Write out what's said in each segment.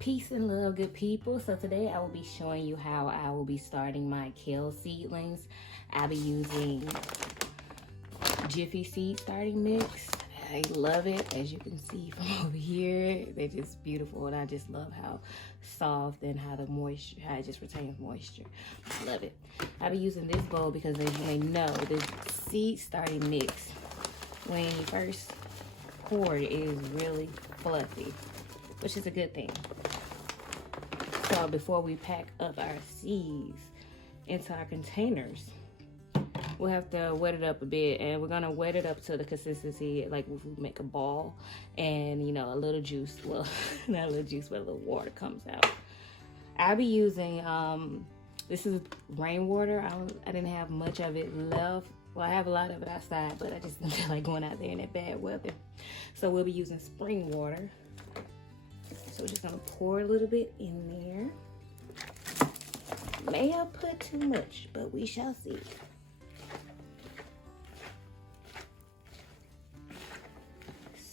Peace and love, good people. So today I will be showing you how I will be starting my kale seedlings. I'll be using Jiffy Seed starting mix. I love it, as you can see from over here. They're just beautiful, and I just love how soft and how it just retains moisture. I love it. I'll be using this bowl because, as you may know, the seed starting mix, when you first pour it, is really fluffy, which is a good thing. So before we pack up our seeds into our containers, we'll have to wet it up a bit, and we're gonna wet it up to the consistency like if we make a ball, and you know, a little juice, well, not a little juice, but a little water comes out. I'll be using this is rainwater. I didn't have much of it left. Well, I have a lot of it outside, but I just didn't feel like going out there in that bad weather. So we'll be using spring water. So we're just gonna pour a little bit in there. May have put too much, but we shall see.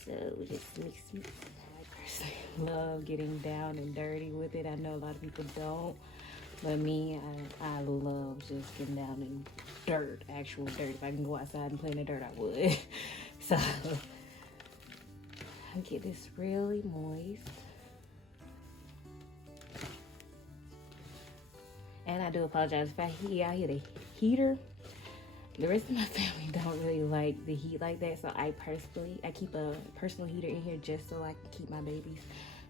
So we just mix. I personally love getting down and dirty with it. I know a lot of people don't, but me, I love just getting down in dirt, actual dirt. If I can go outside and play in the dirt, I would. So I get this really moist. And I do apologize if I hear the heater. The rest of my family don't really like the heat like that, so I keep a personal heater in here just so I can keep my babies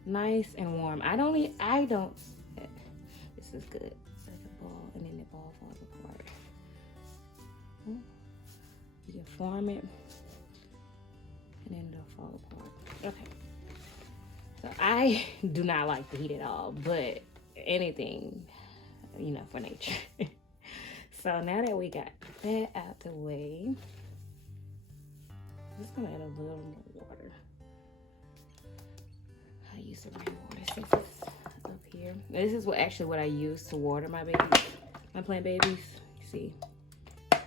nice and warm. I don't. This is good. It's like a ball, and then the ball falls apart. You can form it, and then it'll fall apart. Okay. So I do not like the heat at all, but anything, you know, for nature. So now that we got that out the way, I'm just gonna add a little more water. I use the rainwater since it's up here. This is what I use to water my babies, my plant babies. You see, I'm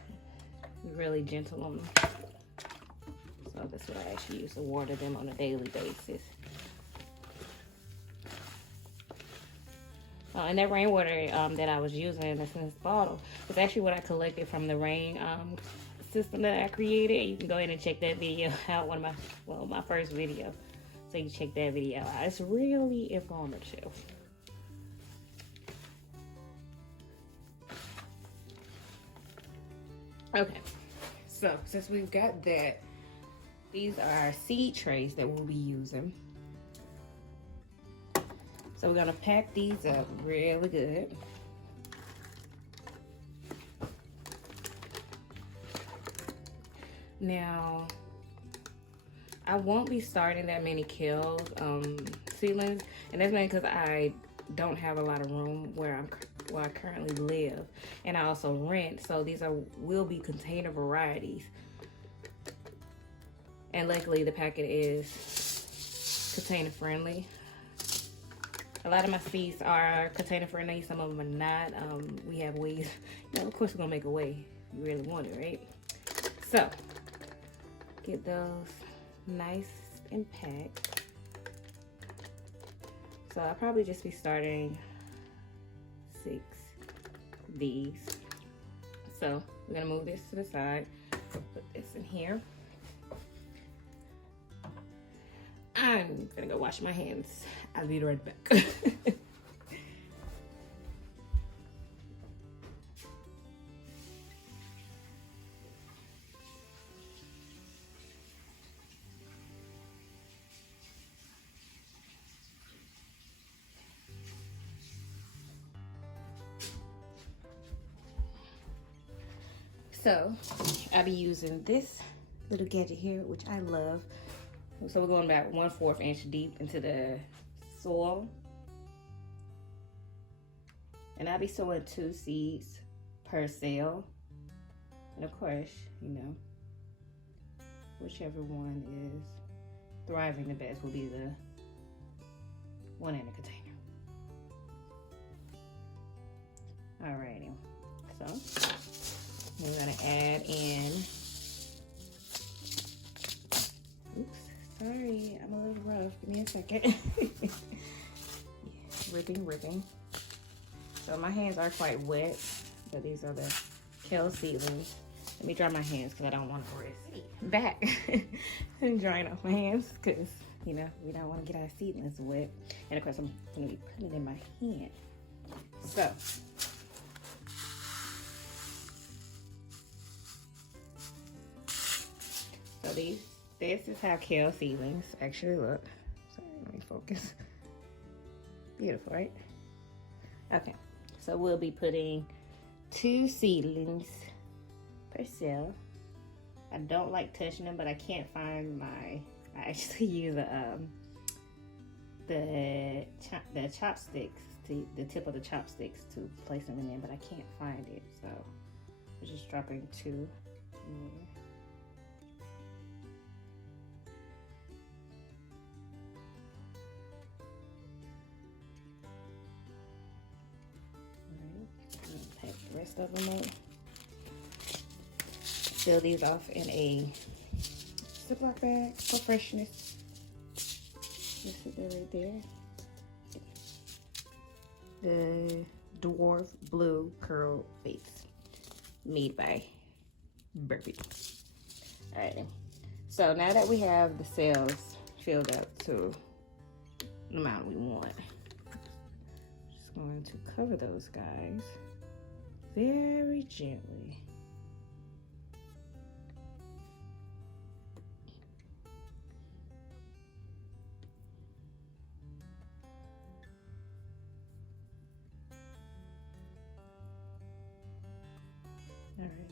really gentle on them. So that's what I actually use to water them on a daily basis. And that rainwater that I was using that's in this bottle was actually what I collected from the rain system that I created. You can go ahead and check that video out, my first video. So you check that video out. It's really informative. Okay, so since we've got that, these are our seed trays that we'll be using. So we're gonna pack these up really good. Now, I won't be starting that many kale seedlings, and that's mainly because I don't have a lot of room where I currently live, and I also rent. So these will be container varieties, and luckily the packet is container friendly. A lot of my seeds are container friendly, some of them are not. We have ways, you know, of course we're gonna make a way. You really want it, right? So, get those nice and packed. So I'll probably just be starting 6 of these. So we're gonna move this to the side. Put this in here. I'm gonna go wash my hands. I'll be right back. So I'll be using this little gadget here, which I love. So we're going about 1/4 inch deep into the soil. And I'll be sowing 2 seeds per cell. And of course, you know, whichever one is thriving the best will be the one in the container. Alrighty, so we're gonna add in, oops, sorry, I'm a little rough, give me a second. ripping. So my hands are quite wet, but these are the kale seedlings. Let me dry my hands because I don't want to risk back and drying off my hands because, you know, we don't want to get our seedlings wet. And of course, I'm going to be putting it in my hand. So, this is how kale seedlings actually look. Sorry, let me focus. Beautiful, right? Okay, so we'll be putting 2 seedlings per cell. I don't like touching them, but I can't find I actually use the chopsticks, the tip of the chopsticks to place them in there, but I can't find it, so we're just dropping 2 in there. Pack the rest of them up. Fill these off in a Ziploc bag for freshness. Just sit there right there. The Dwarf Blue Curl Face, made by Burpee. Alright, so now that we have the cells filled up to the amount we want, just going to cover those guys very gently. All right,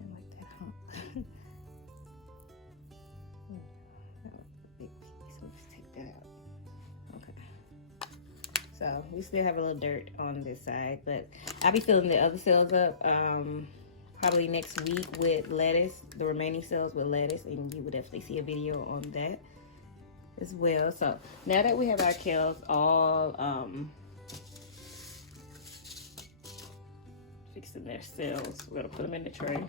and like that hump. That was a big piece. We'll just take that out. Okay. So we still have a little dirt on this side, but I'll be filling the other cells up probably next week with lettuce, the remaining cells with lettuce, and you will definitely see a video on that as well. So now that we have our kales all fixing their cells, we're gonna put them in the tray.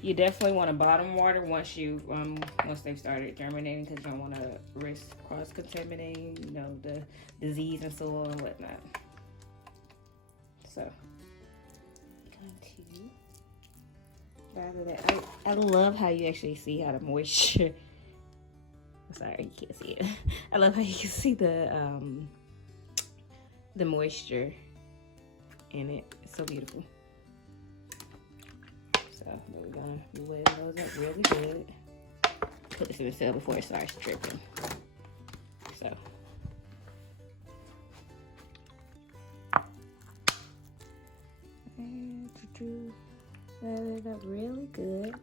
You definitely want to bottom water once they've started germinating, because you don't want to risk cross-contaminating, you know, the disease and soil and whatnot. So, going to gather that. I love how you actually see how the moisture. I'm sorry, you can't see it. I love how you can see the moisture in it. It's so beautiful. So we're gonna be wetting those up really good. Put this in the cell before it starts dripping. So and let it up really good.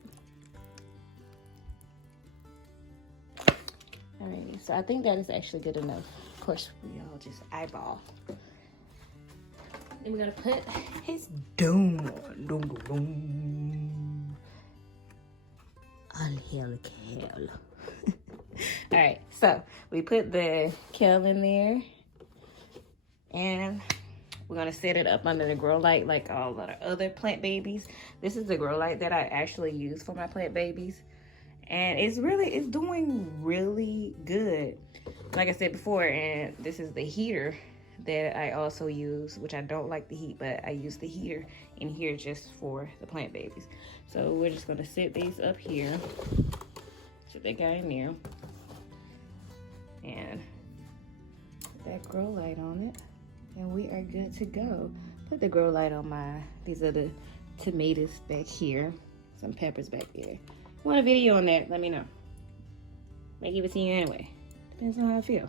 Alrighty, so I think that is actually good enough. Of course, we all just eyeball. Then we're gonna put his dome on. All hail Kale. Alright, so we put the kale in there, and we're gonna set it up under the grow light like all the other plant babies. This is the grow light that I actually use for my plant babies, and it's doing really good. Like I said before, and this is the heater that I also use, which I don't like the heat, but I use the heater in here just for the plant babies. So we're just gonna sit these up here, sit that guy in there, and put that grow light on it, and we are good to go. Put the grow light on these are the tomatoes back here, some peppers back there. You want a video on that, let me know. May give it to you anyway, depends on how I feel.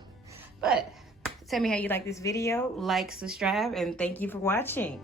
But tell me how you like this video, like, subscribe, and thank you for watching.